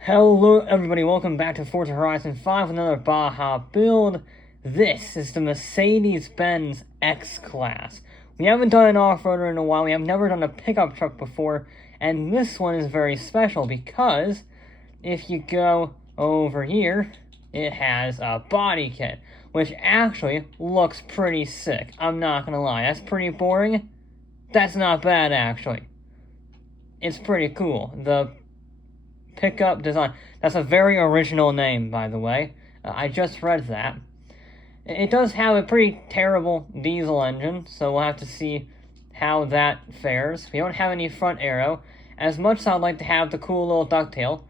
Hello everybody, welcome back to Forza Horizon 5 with another Baja build. This is the Mercedes Benz X-Class. We haven't done an off-roader in a while, we have never done a pickup truck before, and this one is very special because if you go over here, it has a body kit, which actually looks pretty sick. I'm not gonna lie, that's pretty boring. That's not bad actually. It's pretty cool. The pickup design. That's a very original name, by the way. I just read that. It does have a pretty terrible diesel engine, so we'll have to see how that fares. We don't have any front aero. As much as I'd like to have the cool little ducktail,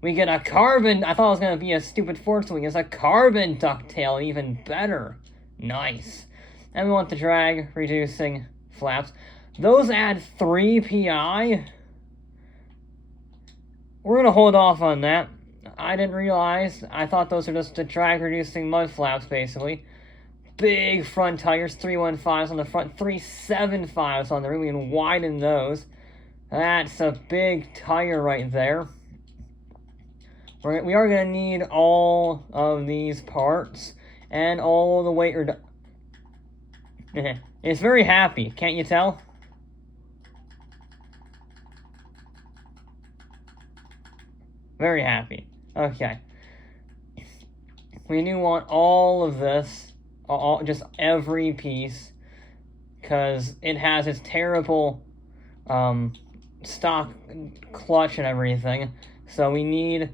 we get a carbon. I thought it was going to be a stupid Forza wing. It's a carbon ducktail, even better. Nice. And we want the drag reducing flaps. Those add 3 PI. We're going to hold off on that. I didn't realize. I thought those were just the drag-reducing mud flaps, basically. Big front tires, 315s on the front, 375s on the rear. We can widen those. That's a big tire right there. We are going to need all of these parts and all the weight. It's very happy, can't you tell? Very happy. Okay. We do want all of this, just every piece, because it has its terrible stock clutch and everything. So we need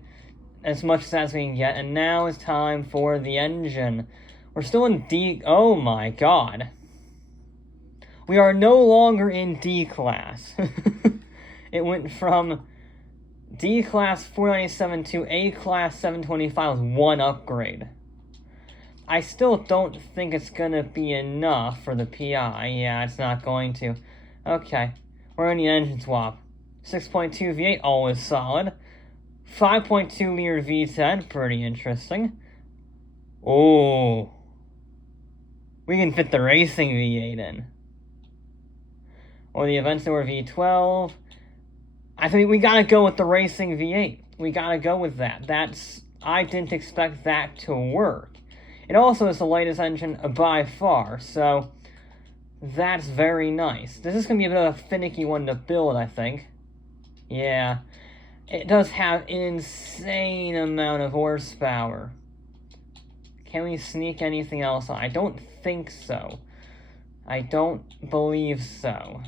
as much as we can get. And now it's time for the engine. We're still in D. Oh my god. We are no longer in D class. It went from D-Class 497 to A-Class 725 with 1 upgrade. I still don't think it's going to be enough for the PI. Yeah, it's not going to. Okay, we're in the engine swap. 6.2 V8, always solid. 5.2 liter V10, pretty interesting. Oh, we can fit the racing V8 in. Or the Aventador V12. I think we gotta go with the racing V8. We gotta go with that. I didn't expect that to work. It also is the lightest engine by far, so that's very nice. This is gonna be a bit of a finicky one to build, I think. Yeah, it does have an insane amount of horsepower. Can we sneak anything else on? I don't think so. I don't believe so.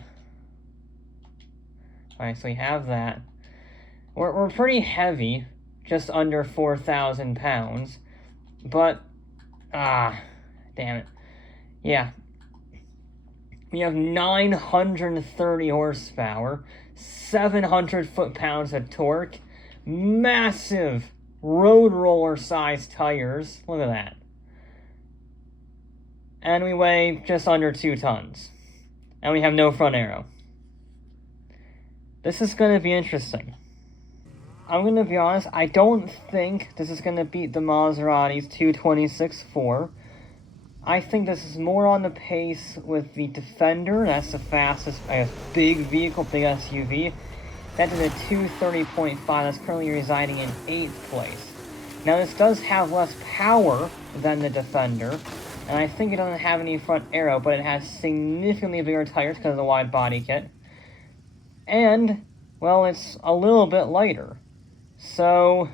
Alright, so we have that. We're pretty heavy, just under 4,000 pounds, but, damn it. Yeah. We have 930 horsepower, 700 foot-pounds of torque, massive road roller-sized tires, look at that. And we weigh just under 2 tons. And we have no front aero. This is going to be interesting. I'm going to be honest, I don't think this is going to beat the Maserati's 226.4. I think this is more on the pace with the Defender. That's the fastest, big vehicle, big SUV. That is a 230.5 that's currently residing in 8th place. Now this does have less power than the Defender, and I think it doesn't have any front aero, but it has significantly bigger tires because of the wide body kit. And, well, it's a little bit lighter. So,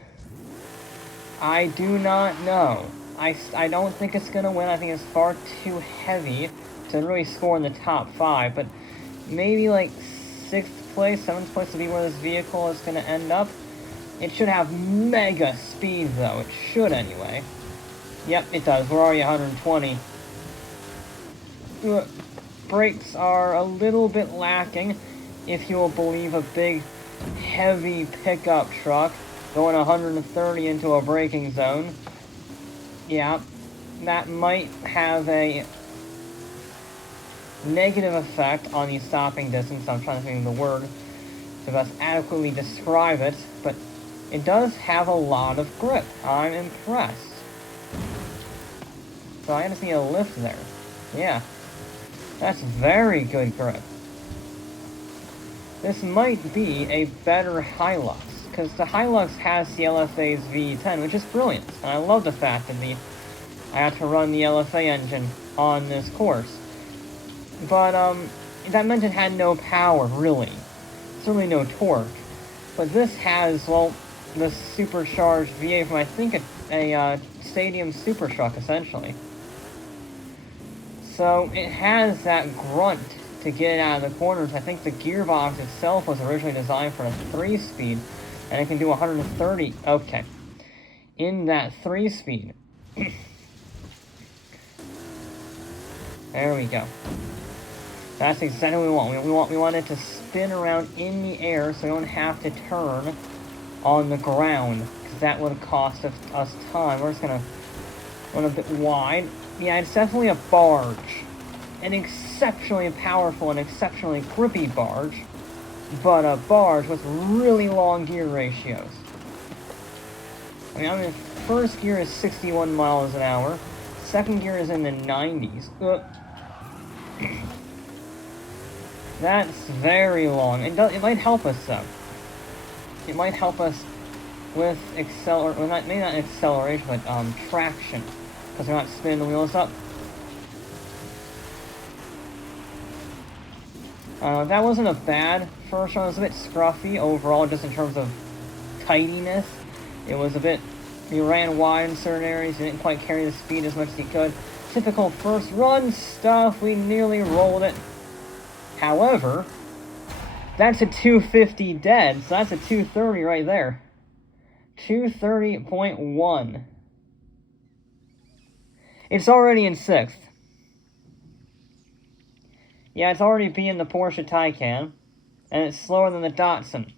I do not know. I don't think it's going to win. I think it's far too heavy to really score in the top 5. But maybe like 6th place, 7th place to be where this vehicle is going to end up. It should have mega speed, though. It should, anyway. Yep, it does. We're already 120. Brakes are a little bit lacking. If you will believe a big, heavy pickup truck going 130 into a braking zone. Yeah, that might have a negative effect on the stopping distance. I'm trying to think of the word to best adequately describe it, but it does have a lot of grip. I'm impressed. So I just need a lift there. Yeah. That's very good grip. This might be a better Hilux, because the Hilux has the LFA's V10, which is brilliant. And I love the fact that I had to run the LFA engine on this course. But, that meant it had no power, really. Certainly no torque. But this has, well, the supercharged V8 from, I think, a stadium super truck, essentially. So, it has that grunt to get it out of the corners. I think the gearbox itself was originally designed for a 3-speed, and it can do 130, okay, in that 3-speed. There we go. That's exactly what we want. We want it to spin around in the air so we don't have to turn on the ground, because that would cost us time. We're just gonna run a bit wide. Yeah, it's definitely a barge. An exceptionally powerful and exceptionally grippy barge, but a barge with really long gear ratios. I mean, first gear is 61 miles an hour. Second gear is in the 90s. That's very long. It might help us, though. It might help us with maybe not acceleration, but traction, because we're not spinning the wheels up. That wasn't a bad first run. It was a bit scruffy overall, just in terms of tidiness. It was a bit... You ran wide in certain areas. You didn't quite carry the speed as much as you could. Typical first run stuff. We nearly rolled it. However, that's a 250 dead, so that's a 230 right there. 230.1. It's already in 6th. Yeah, it's already beating the Porsche Taycan, and it's slower than the Datsun.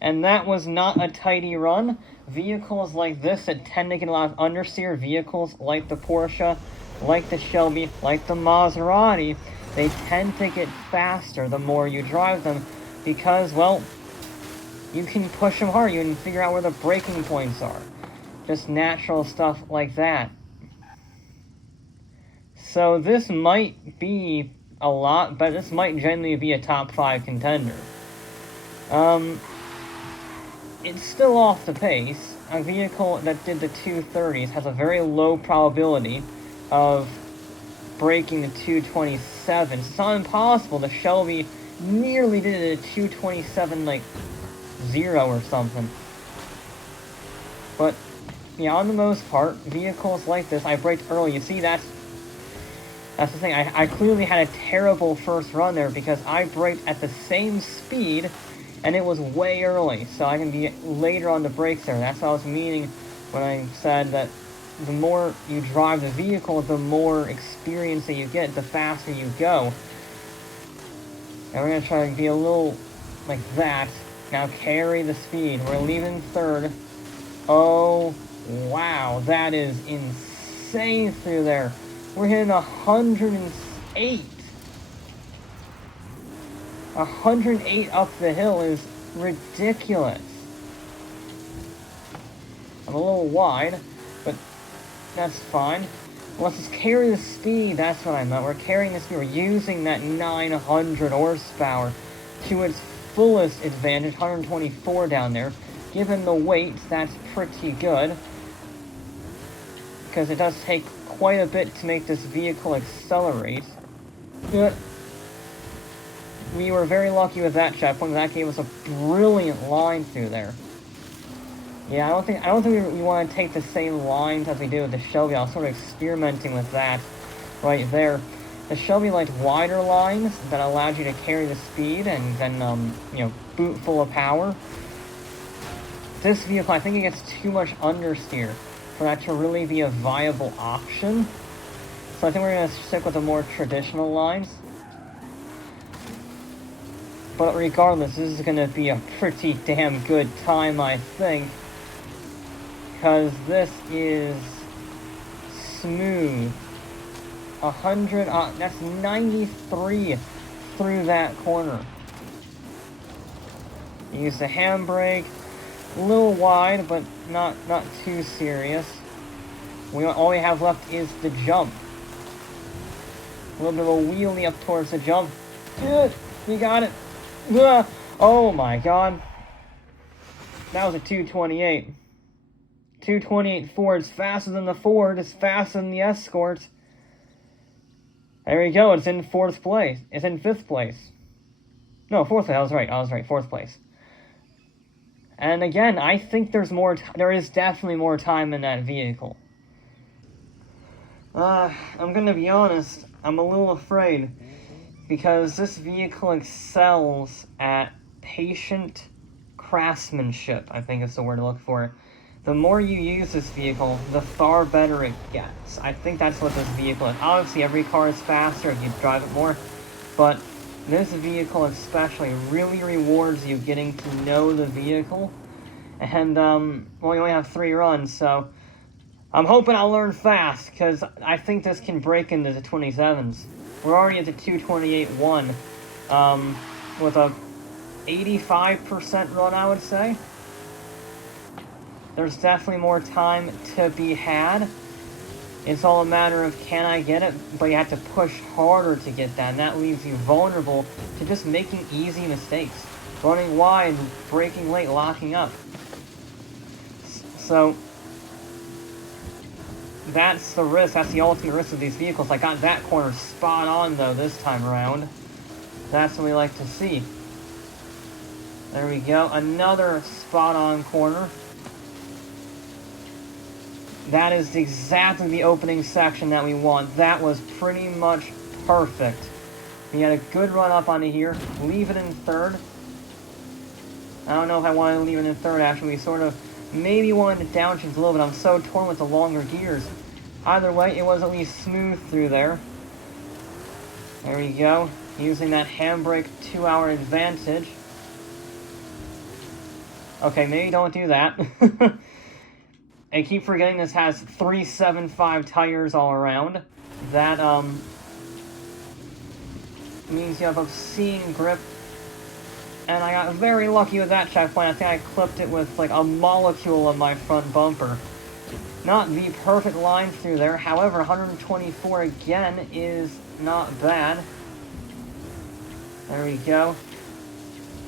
And that was not a tidy run. Vehicles like this that tend to get a lot of understeer, vehicles like the Porsche, like the Shelby, like the Maserati, they tend to get faster the more you drive them because, well, you can push them hard. You can figure out where the braking points are. Just natural stuff like that. So this might be a lot, but this might genuinely be a top 5 contender. It's still off the pace. A vehicle that did the 230s has a very low probability of breaking the 227. It's not impossible. The Shelby nearly did it at 227, like, 0 or something. But, yeah, on the most part, vehicles like this, I braked early. You see, that's the thing. I clearly had a terrible first run there because I braked at the same speed, and it was way early, so I can be later on the brakes there. That's what I was meaning when I said that the more you drive the vehicle, the more experience that you get, the faster you go. And we're going to try to be a little like that. Now carry the speed. We're leaving 3rd. Oh, wow. That is insane through there. We're hitting 108. 108 up the hill is ridiculous. I'm a little wide, but that's fine. Let's just carry the speed. That's what I meant. We're carrying the speed. We're using that 900 horsepower to its fullest advantage. 124 down there. Given the weight, that's pretty good. Because it does take quite a bit to make this vehicle accelerate. We were very lucky with that checkpoint. That gave us a brilliant line through there. Yeah, I don't think we want to take the same lines as we did with the Shelby. I was sort of experimenting with that right there. The Shelby liked wider lines that allowed you to carry the speed and then, boot full of power. This vehicle, I think it gets too much understeer for that to really be a viable option. So I think we're going to stick with the more traditional lines. But regardless, this is going to be a pretty damn good time, I think. Because this is smooth. 100, that's 93 through that corner. Use the handbrake. A little wide, but not too serious. All we have left is the jump. A little bit of a wheelie up towards the jump. Good. You got it. Ugh. Oh my god. That was a 228. 228 Ford's faster than the Ford. It's faster than the Escort. There we go. It's in 4th place. It's in 5th place. No, 4th place. I was right. 4th place. And again, I think there's more. There is definitely more time in that vehicle. I'm gonna be honest. I'm a little afraid because this vehicle excels at patient craftsmanship. I think is the word to look for. The more you use this vehicle, the far better it gets. I think that's what this vehicle is. Obviously, every car is faster if you drive it more, but this vehicle especially really rewards you getting to know the vehicle. And, well, you only have 3 runs, so I'm hoping I'll learn fast, because I think this can break into the 27s. We're already at the 228.1, with a 85% run, I would say. There's definitely more time to be had. It's all a matter of can I get it, but you have to push harder to get that, and that leaves you vulnerable to just making easy mistakes. Running wide, braking late, locking up. So, that's the risk, that's the ultimate risk of these vehicles. I got that corner spot on, though, this time around. That's what we like to see. There we go, another spot on corner. That is exactly the opening section that we want. That was pretty much perfect. We had a good run up onto here. Leave it in 3rd. I don't know if I wanted to leave it in 3rd, actually. We sort of maybe wanted to downshift a little bit. I'm so torn with the longer gears. Either way, it was at least smooth through there. There we go. Using that handbrake 2-hour advantage. Okay, maybe don't do that. I keep forgetting this has 375 tires all around. That, means you have obscene grip. And I got very lucky with that checkpoint. I think I clipped it with, like, a molecule of my front bumper. Not the perfect line through there. However, 124 again is not bad. There we go.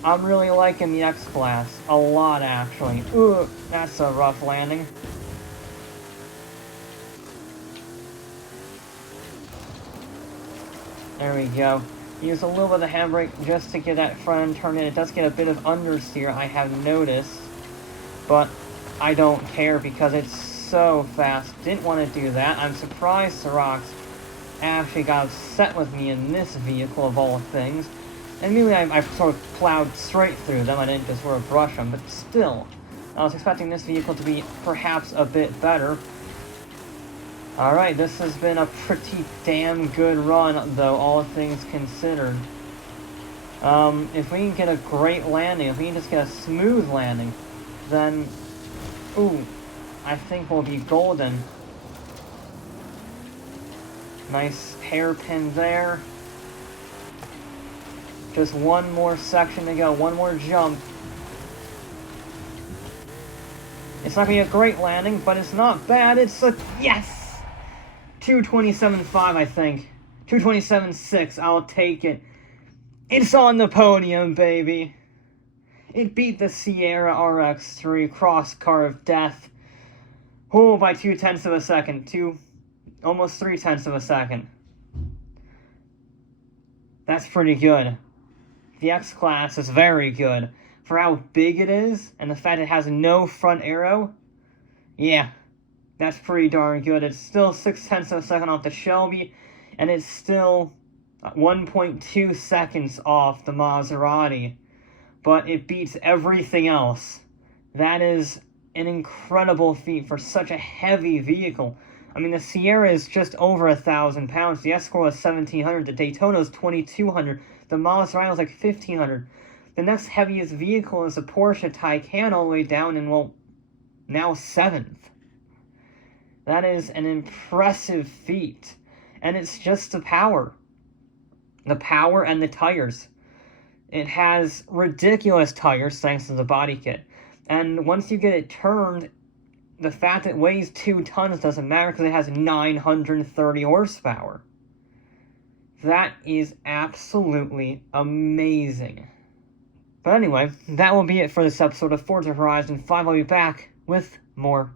I'm really liking the X-Class. A lot, actually. Ooh, that's a rough landing. There we go. Use a little bit of the handbrake just to get that front end turned in. It does get a bit of understeer, I have noticed. But I don't care because it's so fast. Didn't want to do that. I'm surprised Ciroc actually got upset with me in this vehicle of all things. And immediately I sort of plowed straight through them. I didn't just sort of brush them, but still. I was expecting this vehicle to be perhaps a bit better. Alright, this has been a pretty damn good run, though, all things considered. If we can get a great landing, if we can just get a smooth landing, then, ooh, I think we'll be golden. Nice hairpin there. Just one more section to go, one more jump. It's not going to be a great landing, but it's not bad. It's a, yes! 227.5, I think. 227.6, I'll take it. It's on the podium, baby. It beat the Sierra RX-3 Cross Car of Death. Oh, by 0.2 of a second. Almost 0.3 of a second. That's pretty good. The X-Class is very good. For how big it is, and the fact it has no front arrow, yeah, that's pretty darn good. It's still 0.6 of a second off the Shelby, and it's still 1.2 seconds off the Maserati. But it beats everything else. That is an incredible feat for such a heavy vehicle. I mean, the Sierra is just over 1,000 pounds. The Escort is 1,700. The Daytona is 2,200. The Maserati is like 1,500. The next heaviest vehicle is the Porsche Taycan, all the way down in, well, now 7th. That is an impressive feat. And it's just the power. The power and the tires. It has ridiculous tires thanks to the body kit. And once you get it turned, the fact that it weighs 2 tons doesn't matter because it has 930 horsepower. That is absolutely amazing. But anyway, that will be it for this episode of Forza Horizon 5. I'll be back with more